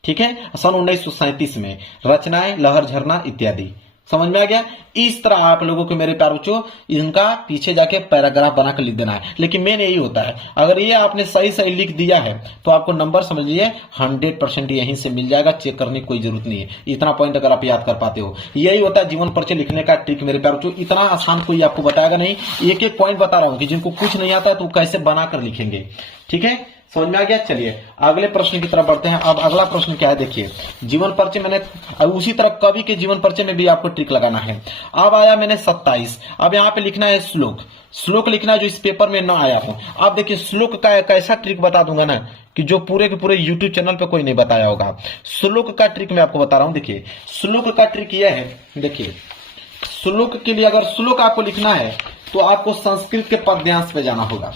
ठीक है, सन 1937 में। रचनाएं, लहर, झरना इत्यादि। समझ में आ गया। इस तरह आप लोगों को मेरे प्यारे बच्चों इनका पीछे जाके पैराग्राफ बनाकर लिख देना है। लेकिन मेन यही होता है, अगर ये आपने सही सही लिख दिया है तो आपको नंबर समझ लीजिए 100% यहीं से मिल जाएगा। चेक करने की कोई जरूरत नहीं है। इतना पॉइंट अगर आप याद कर पाते हो, यही होता है जीवन परिचय लिखने का ट्रिक मेरे प्यारे बच्चों। इतना आसान कोई आपको बताएगा नहीं। एक एक पॉइंट बता रहा हूं कि जिनको कुछ नहीं आता है तो कैसे बनाकर लिखेंगे। ठीक है, समझ में आ गया। चलिए अगले प्रश्न की तरफ बढ़ते हैं। अब अगला प्रश्न क्या है, देखिए जीवन परिचय मैंने उसी तरह कवि के जीवन परिचय में भी आपको ट्रिक लगाना है। अब आया मैंने 27। अब यहाँ पे लिखना है श्लोक। श्लोक लिखना है जो इस पेपर में ना आया हो। आप देखिए श्लोक का एक ऐसा ट्रिक बता दूंगा ना कि जो पूरे के पूरे यूट्यूब चैनल पे कोई नहीं बताया होगा। श्लोक का ट्रिक मैं आपको बता रहा हूं। देखिए श्लोक का ट्रिक यह है, देखिए श्लोक के लिए अगर श्लोक आपको लिखना है तो आपको संस्कृत के पद्यांश पे जाना होगा।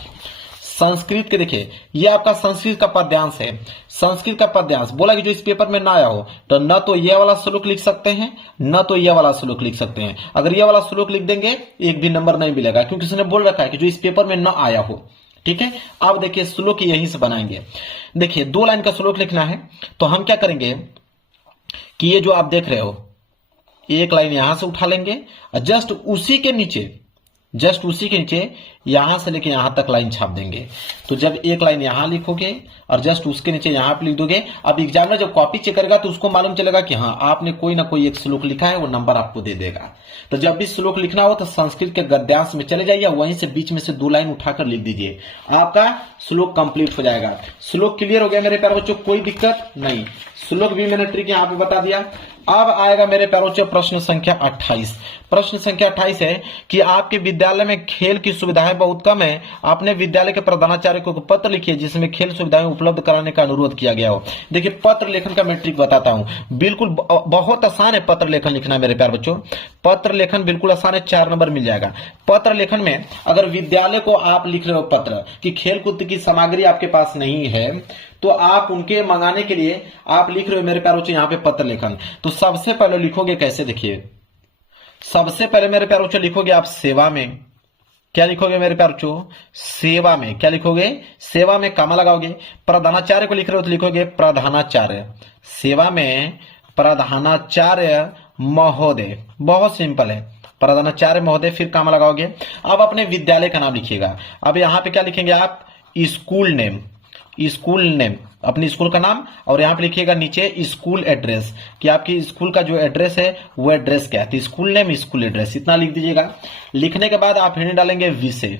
संस्कृत के देखिए, ये आपका संस्कृत का पद्यांश है। संस्कृत का पद्यांश बोला कि जो इस पेपर में ना आया हो तो न तो ये वाला श्लोक लिख सकते हैं, न तो ये वाला श्लोक लिख सकते हैं। अगर ये वाला श्लोक लिख देंगे एक भी नंबर नहीं मिलेगा, क्योंकि उसने बोल रखा है कि जो इस पेपर में ना आया हो। ठीक है, अब देखिए श्लोक यहीं से बनाएंगे। देखिए 2 लाइन का श्लोक लिखना है, तो हम क्या करेंगे कि ये जो आप देख रहे हो एक लाइन यहां से उठा लेंगे और जस्ट उसी के नीचे यहां से लेके यहां तक लाइन छाप देंगे। तो जब एक लाइन यहां लिखोगे और जस्ट उसके नीचे यहां पे लिख दोगे, अब एग्जामिनर जब कॉपी चेक करेगा तो उसको मालूम चलेगा कि हाँ आपने कोई ना कोई एक श्लोक लिखा है, वो नंबर आपको दे देगा। तो जब भी श्लोक लिखना हो तो संस्कृत के गद्यांश में चले जाइए, वहीं से बीच में से 2 लाइन उठाकर लिख दीजिए, आपका श्लोक कंप्लीट हो जाएगा। श्लोक क्लियर हो गया मेरे प्यारे बच्चों, कोई दिक्कत नहीं। श्लोक भी मैंने ट्रिक यहां पे बता दिया। अब आएगा मेरे प्यारे बच्चों प्रश्न संख्या 28। प्रश्न संख्या 28 है कि आपके विद्यालय में खेल की सुविधाएं बहुत कम है, आपने विद्यालय के प्रधानाचार्य को पत्र लिखिए जिसमें खेल सुविधाएं उपलब्ध कराने का अनुरोध किया गया हो। देखिए पत्र लेखन का मैं ट्रिक बताता हूं, बिल्कुल बहुत आसान है पत्र लेखन लिखना मेरे प्यारे बच्चों। पत्र लेखन बिल्कुल आसान है, 4 नंबर मिल जाएगा। पत्र लेखन में अगर विद्यालय को आप लिख रहे हो पत्र कि खेलकूद की सामग्री आपके पास नहीं है, तो आप उनके मंगाने के लिए आप लिख रहे हो मेरे प्यारे बच्चों यहाँ पे पत्र लेखन। तो सबसे पहले लिखोगे कैसे, देखिए सबसे पहले मेरे प्यारे बच्चों लिखोगे आप सेवा में। क्या लिखोगे मेरे प्यारे बच्चों, सेवा में। क्या लिखोगे, सेवा में कामा लगाओगे। प्रधानाचार्य को लिख रहे हो तो लिखोगे प्रधानाचार्य, सेवा में प्रधानाचार्य महोदय। बहुत सिंपल है, प्रधानाचार्य महोदय, फिर कामा लगाओगे। अब अपने विद्यालय का नाम लिखिएगा। अब यहां पे क्या लिखेंगे आप, स्कूल नेम, स्कूल नेम अपने स्कूल का नाम, और यहां पे लिखिएगा नीचे स्कूल एड्रेस कि आपकी स्कूल का जो एड्रेस है वो एड्रेस क्या है, तो स्कूल नेम स्कूल एड्रेस इतना लिख दीजिएगा। लिखने के बाद आप हेडिंग डालेंगे विषय।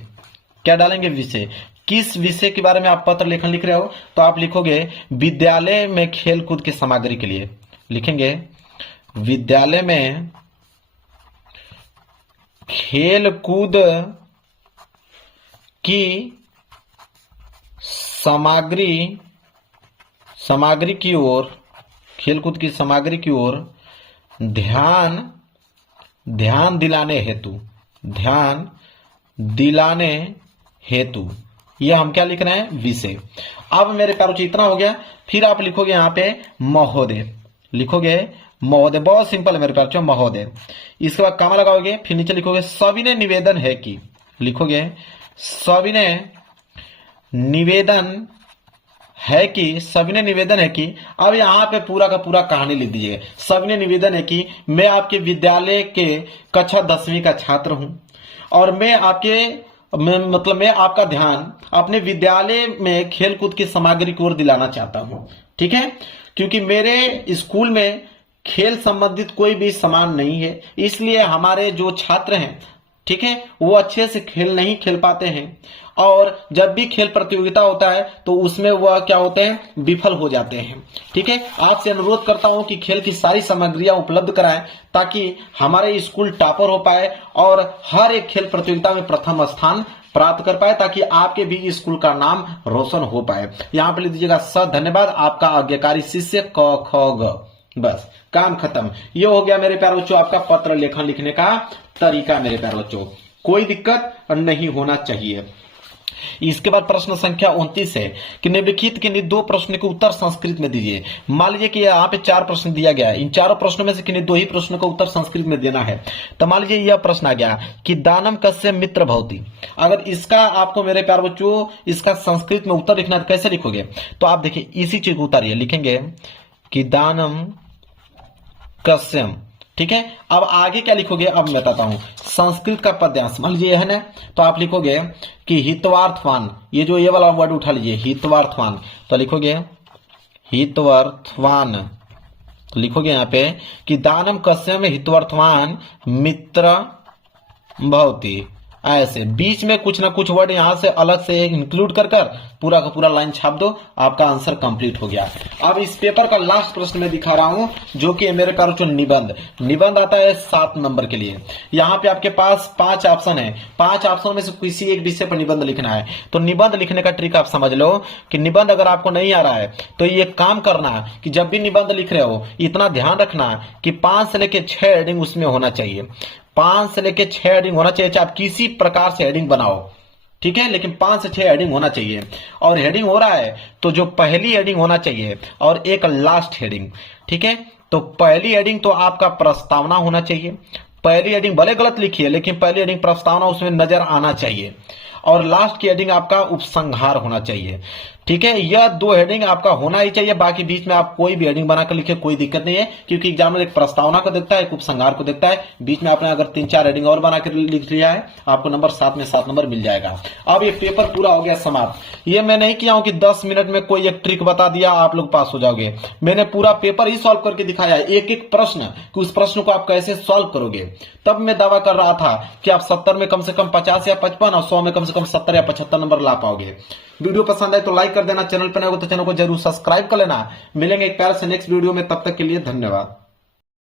क्या डालेंगे, विषय। किस विषय के बारे में आप पत्र लेखन लिख रहे हो, तो आप लिखोगे विद्यालय में खेलकूद की सामग्री के लिए। लिखेंगे विद्यालय में खेलकूद की सामग्री की ओर, खेलकूद की सामग्री की ओर ध्यान दिलाने हेतु यह हम क्या लिख रहे हैं, विषय। अब मेरे प्यारों इतना हो गया, फिर आप लिखोगे यहां पे महोदय। लिखोगे महोदय, बहुत सिंपल है मेरे प्यारों, महोदय। इसके बाद कामा लगाओगे, फिर नीचे लिखोगे सविनय निवेदन है कि, लिखोगे सविनय निवेदन है कि, सविनय निवेदन है कि। अब यहां पे पूरा का पूरा कहानी लिख दीजिए। सविनय निवेदन है कि मैं आपके विद्यालय के कक्षा 10वीं का छात्र हूं और मैं आपका ध्यान अपने विद्यालय में खेलकूद की सामग्री की ओर दिलाना चाहता हूं। ठीक है, क्योंकि मेरे स्कूल में खेल संबंधित कोई भी सामान नहीं है, इसलिए हमारे जो छात्र हैं, ठीक है, वो अच्छे से खेल नहीं खेल पाते हैं, और जब भी खेल प्रतियोगिता होता है तो उसमें वह क्या होते हैं, विफल हो जाते हैं। ठीक है, आपसे अनुरोध करता हूं कि खेल की सारी सामग्रियां उपलब्ध कराएं ताकि हमारे स्कूल टॉपर हो पाए और हर एक खेल प्रतियोगिता में प्रथम स्थान प्राप्त कर पाए, ताकि आपके भी स्कूल का नाम रोशन हो पाए। यहां पर लिख दीजिएगा धन्यवाद, आपका आज्ञाकारी शिष्य क ख ग। बस काम खत्म। ये हो गया मेरे प्यारे बच्चों आपका पत्र लेखन लिखने का तरीका। मेरे प्यारे बच्चों कोई दिक्कत नहीं होना चाहिए। इसके बाद प्रश्न संख्या 29 है कि निम्नलिखित किन्हीं 2 प्रश्न के उत्तर संस्कृत में दीजिए। मान लीजिए कि यहाँ पे 4 प्रश्न दिया गया है, इन चारों प्रश्नों में से किन्हीं 2 ही प्रश्नों का उत्तर संस्कृत में देना है। तो मान लीजिए यह प्रश्न आ गया कि दानम कस्य मित्र भवति। अगर इसका आपको मेरे प्यारे बच्चों इसका संस्कृत में उत्तर लिखना है, कैसे लिखोगे, तो आप देखिए इसी चीज को उतारिए। लिखेंगे कि दानम कस्यम। ठीक है, अब आगे क्या लिखोगे, अब मैं बताता हूं। संस्कृत का पद्यांश मान लीजिए है ना, तो आप लिखोगे कि हितवार्थवान, ये जो ये वाला वर्ड उठा लीजिए हितवार्थवान, तो लिखोगे हितवार्थवान। तो लिखोगे यहां पे कि दानम कस्यम हितवार्थवान मित्र भवति। ऐसे बीच में कुछ ना कुछ वर्ड यहां से अलग से इंक्लूड कर पूरा का पूरा लाइन छाप दो, आपका आंसर कंप्लीट हो गया। अब इस पेपर का लास्ट प्रश्न मैं दिखा रहा हूं, जो कि मेरे प्यारों जो निबंध आता है 7 नंबर के लिए। यहां पे आपके पास 5 ऑप्शन है, 5 ऑप्शन में से किसी एक विषय पर निबंध लिखना है। तो निबंध लिखने का ट्रिक आप समझ लो कि निबंध अगर आपको नहीं आ रहा है तो ये काम करना कि जब भी निबंध लिख रहे हो इतना ध्यान रखना कि 5 से लेकर 6 हेडिंग उसमें होना चाहिए। 5 से लेकर 6 हेडिंग होना चाहिए, चाहे आप किसी प्रकार से हेडिंग बनाओ। ठीक है, लेकिन 5 से 6 हेडिंग होना चाहिए। और हेडिंग हो रहा है तो जो पहली हेडिंग होना चाहिए और एक लास्ट हेडिंग। ठीक है, तो पहली हेडिंग तो आपका प्रस्तावना होना चाहिए। पहली हेडिंग भले गलत लिखी है लेकिन पहली हेडिंग प्रस्तावना उसमें नजर आना चाहिए। और लास्ट की हेडिंग आपका उपसंहार होना चाहिए। ठीक है, यह 2 हेडिंग आपका होना ही चाहिए। बाकी बीच में आप कोई भी हेडिंग बनाकर लिखे, कोई दिक्कत नहीं है, क्योंकि एग्जामिनर एक प्रस्तावना को देखता है, एक उपसंहार को देखता है। बीच में आपने अगर 3-4 हेडिंग और बनाकर लिख लिया है, आपको नंबर 7 में 7 नंबर मिल जाएगा। अब ये पेपर पूरा हो गया समाप्त। ये मैं नहीं किया हूं कि 10 मिनट में कोई एक ट्रिक बता दिया आप लोग पास हो जाओगे। मैंने पूरा पेपर ही सॉल्व करके दिखाया है, एक एक प्रश्न, कि उस प्रश्न को आप कैसे सॉल्व करोगे। तब मैं दावा कर रहा था कि आप 70 में कम से कम 50 या 55 और 100 में कम से कम 70 या 75 नंबर ला पाओगे। वीडियो पसंद आए तो लाइक कर देना, चैनल पर नए हो तो चैनल को जरूर सब्सक्राइब कर लेना। मिलेंगे एक प्यारे से नेक्स्ट वीडियो में, तब तक के लिए धन्यवाद।